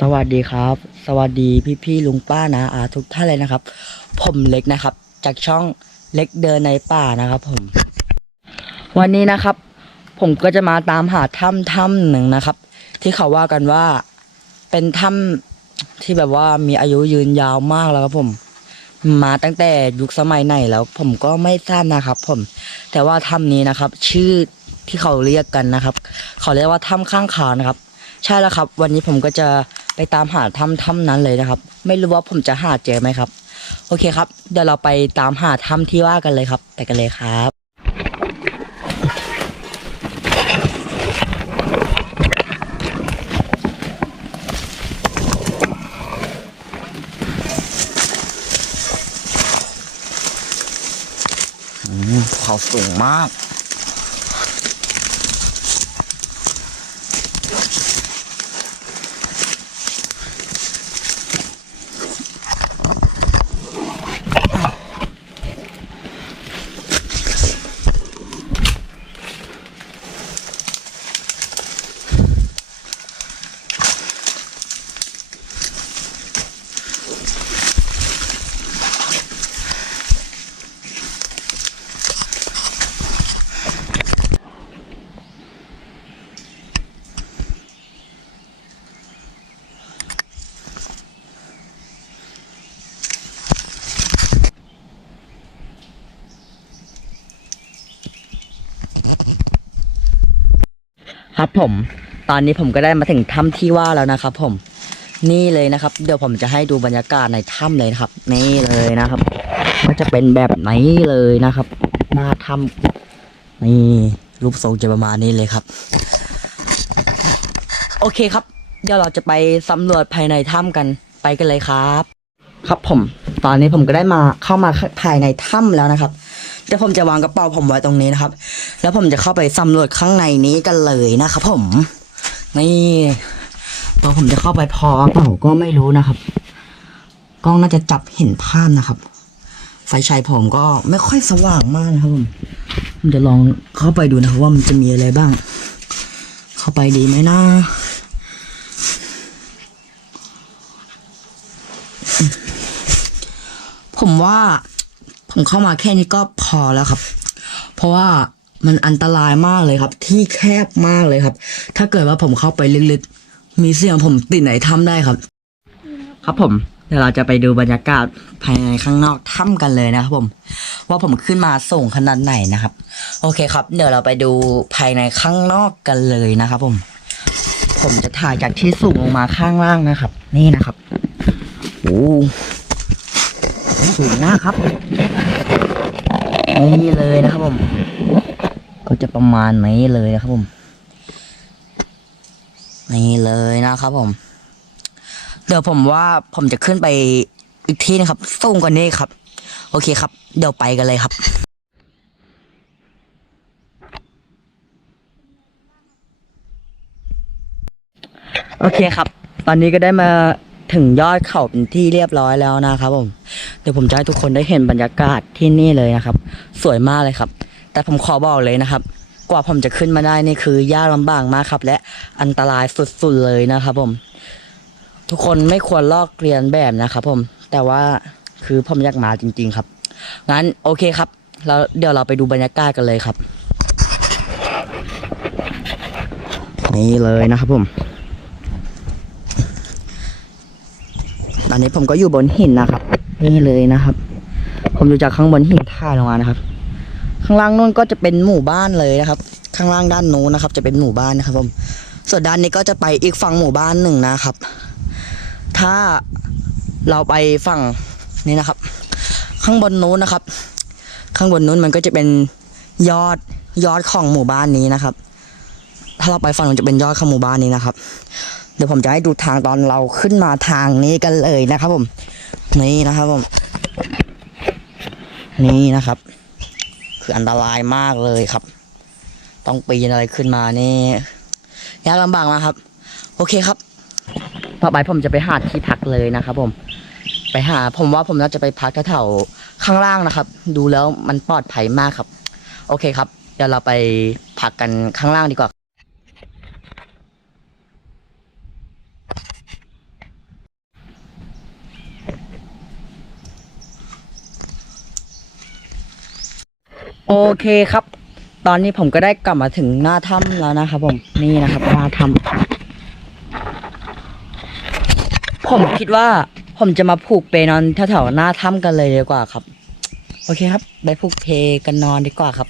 สวัสดีครับ สวัสดีพี่พี่ลุงป้านะอาทุกท่านเลยนะครับ ผมเล็กนะครับ จากช่องเล็กเดินในป่านะครับ ผม วันนี้นะครับ ผมก็จะมาตามหาถ้ำถ้ำหนึ่งนะครับ ที่เขาว่ากันว่าเป็นถ้ำที่แบบว่ามีอายุยืนยาวมากแล้วครับผม มาตั้งแต่ยุคสมัยไหนแล้ว ผมก็ไม่ทราบนะครับ ผม แต่ว่าถ้ำนี้นะครับ ชื่อที่เขาเรียกกันนะครับ เขาเรียกว่าถ้ำข้างขาวนะครับ ใช่แล้วครับ วันนี้ผมก็จะ ไปตามหาถ้ำถ้ำนั้นเลยนะครับ ไม่รู้ว่าผมจะหาเจอไหมครับ โอเคครับ เดี๋ยวเราไปตามหาถ้ำที่ว่ากันเลยครับ ไปกันเลยครับอืมเขาสูงมาก ครับผมตอนนี้ผมก็ได้มาถึงถ้ำที่ว่าแล้วนะครับ ผม นี่เลยนะครับ เดี๋ยวผมจะให้ดูบรรยากาศในถ้ำเลยนะครับ นี่เลยนะครับ ก็จะเป็นแบบนี้เลยนะครับ หน้าถ้ำนี่รูปทรงจะประมาณนี้เลยครับ โอเคครับ เดี๋ยวเราจะไปสำรวจภายในถ้ำกันไปกันเลยครับ ครับผม ตอนนี้ผมก็ได้มาเข้ามาภายในถ้ำแล้วนะครับ ดี๋ยวผมจะวางกระเป๋าผมไว้ตรงนี้นะครับ แล้วผมจะเข้าไปสำรวจข้างในนี้กันเลยนะครับผม นี่พอผมจะเข้าไปพอเปล่าก็ไม่รู้นะครับ กล้องน่าจะจับเห็นภาพนะครับ ไฟฉายผมก็ไม่ค่อยสว่างมากนะครับผมผมจะลองเข้าไปดูนะครับว่ามันจะมีอะไรบ้าง เข้าไปดีไหมนะผมว่า ผมเข้ามาแค่นี้ก็พอแล้วครับ เพราะว่ามันอันตรายมากเลยครับ ที่แคบมากเลยครับ ถ้าเกิดว่าผมเข้าไปลึกๆ มีเสียงผมติดไหนถ้ำได้ครับ ครับผมเดี๋ยวเราจะไปดูบรรยากาศภายในข้างนอกถ้ำกันเลยนะครับผม ว่าผมขึ้นมาส่งขนาดไหนนะครับ โอเคครับ เดี๋ยวเราไปดูภายในข้างนอกกันเลยนะครับ ผม ผมจะถ่ายจากที่สูงลงมาข้างล่างนะครับ นี่นะครับโอ้ สูงมากครับ นี่เลยนะครับผม ก็จะประมาณนี้เลยนะครับผม นี่เลยนะครับผม เดี๋ยวผมว่าผมจะขึ้นไปอีกที่นะครับสูงกว่านี้ครับ โอเคครับ เดี๋ยวไปกันเลยครับโอเคครับ ตอนนี้ก็ได้มา ถึงยอดเขาเป็นที่เรียบร้อยแล้วนะครับผม เดี๋ยวผมจะให้ทุกคนได้เห็นบรรยากาศที่นี่เลยนะครับ สวยมากเลยครับ แต่ผมขอบอกเลยนะครับ กว่าผมจะขึ้นมาได้นี่คือยากลำบากมากครับ และอันตรายสุดๆเลยนะครับผม ทุกคนไม่ควรลอกเรียนแบบนะครับผม แต่ว่าคือผมอยากมาจริง ๆ ครับ งั้นโอเคครับแล้วเดี๋ยวเราไปดูบรรยากาศกันเลยครับ นี่เลยนะครับผม ตอนนี้ผมก็อยู่บนหินนะครับ นี่เลยนะครับ ผมอยู่จากข้างบนหินท่าลงมานะครับ ข้างล่างนู้นก็จะเป็นหมู่บ้านเลยนะครับ ข้างล่างด้านนู้นนะครับ จะเป็นหมู่บ้านนะครับผมส่วนด้านนี้ก็จะไปอีกฝั่งหมู่บ้านหนึ่งนะครับ ถ้าเราไปฝั่งนี้นะครับ ข้างบนนู้นนะครับ ข้างบนนู้นมันก็จะเป็นยอดยอดของหมู่บ้านนี้นะครับ ถ้าเราไปฝั่งนู้นจะเป็นยอดของหมู่บ้านนี้นะครับ ดี๋ยวผมจะให้ดูทางตอนเราขึ้นมาทางนี้กันเลยนะครับผม นี่นะครับผม นี่นะครับ คืออันตรายมากเลยครับ ต้องปีนอะไรขึ้นมานี่ยากลำบากมากครับ โอเคครับ ต่อไปผมจะไปหาที่พักเลยนะครับ ผม ไปหา ผมว่าผมน่าจะไปพักแถวข้างล่างนะครับ ดูแล้วมันปลอดภัยมากครับ โอเคครับ เดี๋ยวเราไปพักกันข้างล่างดีกว่า โอเคครับ ตอนนี้ผมก็ได้กลับมาถึงหน้าถ้ำแล้วนะครับผมนี่นะครับหน้าถ้ำผมคิดว่าผมจะมาผูกเปนอนแถวๆหน้าถ้ำกันเลยดีกว่าครับ โอเคครับ ไปผูกเพกันนอนดีกว่าครับ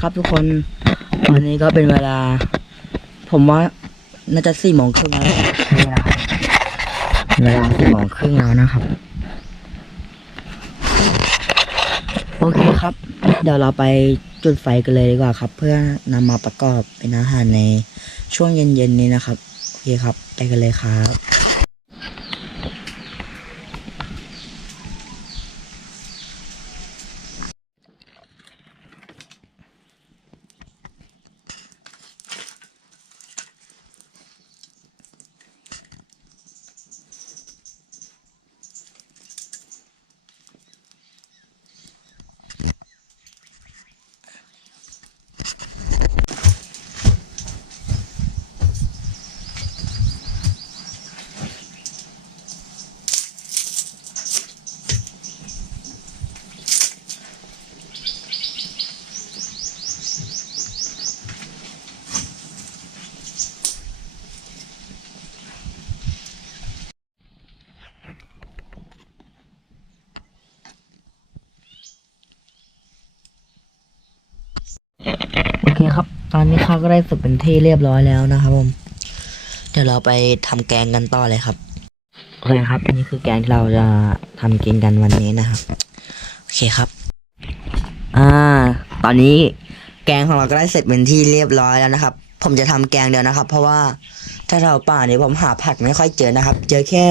ครับทุกคนวันนี้ก็เป็นเวลา ผมว่าน่าจะสี่โมงครึ่งแล้วเวลาสี่โมงครึ่งแล้วนะครับ โอเคครับ เดี๋ยวเราไปจุดไฟกันเลยดีกว่าครับ เพื่อนำมาประกอบเป็นอาหารในช่วงเย็นๆนี้นะครับ โอเคครับ ไปกันเลยครับ เคครับ ตอนนี้ข้าวก็ได้สุกเป็นที่เรียบร้อยแล้วนะครับผมเดี๋ยวเราไปทำแกงกันต่อเลยครับโอเคครับนี่คือแกงที่เราจะทำกินกันวันนี้นะครับโอเคครับ อ่า ตอนนี้แกงของเราก็ได้เสร็จเป็นที่เรียบร้อยแล้วนะครับ ผมจะทำแกงเดียวนะครับ เพราะว่าถ้าแถวป่านี้ผมหาผักไม่ค่อยเจอนะครับ เจอแค่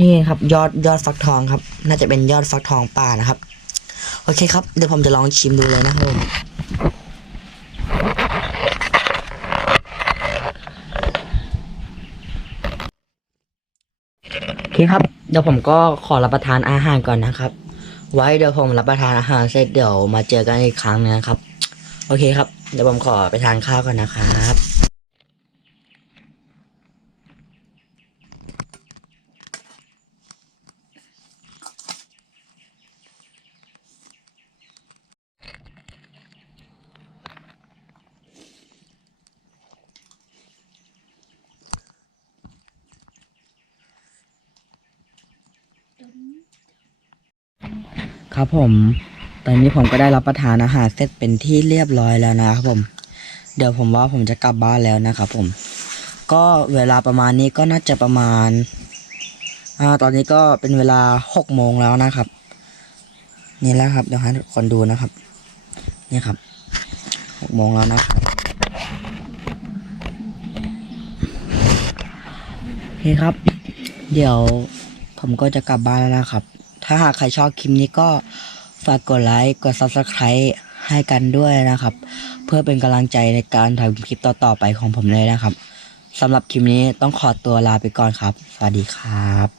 นี่ครับ ยอดยอดฟักทองครับ น่าจะเป็นยอดฟักทองป่านะครับ โอเคครับ เดี๋ยวผมจะลองชิมดูเลยนะครับผม โอ เคครับ เดี๋ยวผมก็ขอรับประทานอาหารก่อนนะครับ ไว้เดี๋ยวผมรับประทานอาหารเสร็จเดี๋ยวมาเจอกันอีกครั้งนึงนะครับ โอเคครับ เดี๋ยวผมขอไปทานข้าวก่อนนะครับ ครับผม ตอนนี้ผมก็ได้รับประทานอาหารเสร็จเป็นที่เรียบร้อยแล้วนะครับผม เดี๋ยวผมว่าผมจะกลับบ้านแล้วนะครับผม ก็เวลาประมาณนี้ก็น่าจะประมาณ อ่า ตอนนี้ก็เป็นเวลาหกโมงแล้วนะครับ นี่แล้วครับเดี๋ยวให้คนดูนะครับ นี่ครับหกโมงแล้วนะครับโอเคครับ เดี๋ยวผมก็จะกลับบ้านแล้วนะครับ ถ้าหากใครชอบคลิปนี้ก็ฝากกดไลค์ กด subscribe ให้กันด้วยนะครับ เพื่อเป็นกำลังใจในการทำคลิปต่อๆไปของผมเลยนะครับสำหรับคลิปนี้ต้องขอตัวลาไปก่อนครับ สวัสดีครับ